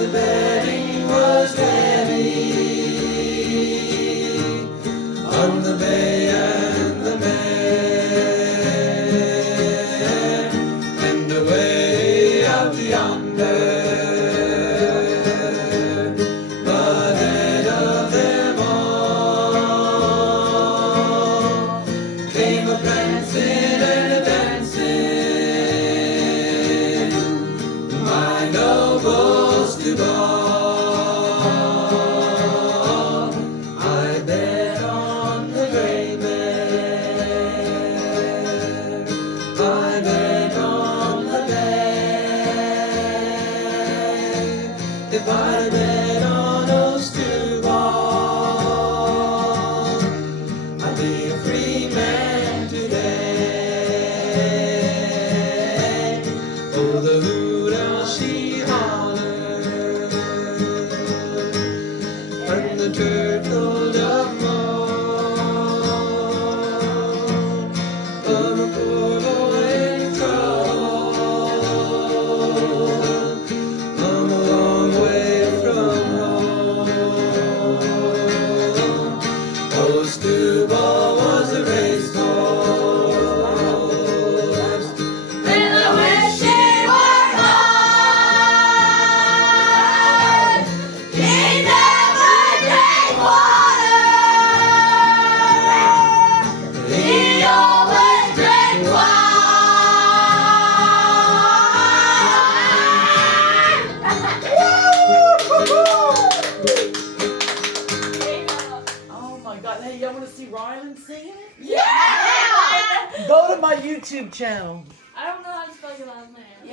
The betting was heavy on the bay and the mare, and away out yonder, ahead of them all, came a prancing and a dancing, my noble Stewball. I bet on the gray mare, I bet on the bay. If I bet on old Stewball, I'd be a free man today. For the hoot owl she hollered, and the turtle dove moaned of a poor boy in trouble. I'm a long way from home. Oh, Stewball was a racehorse, And I wish he were mine. He never drank water. He always drank wine. Oh my God. Hey, y'all want to see Rylan singing it? Yeah! Go to my YouTube channel. I don't know how to spell your last name.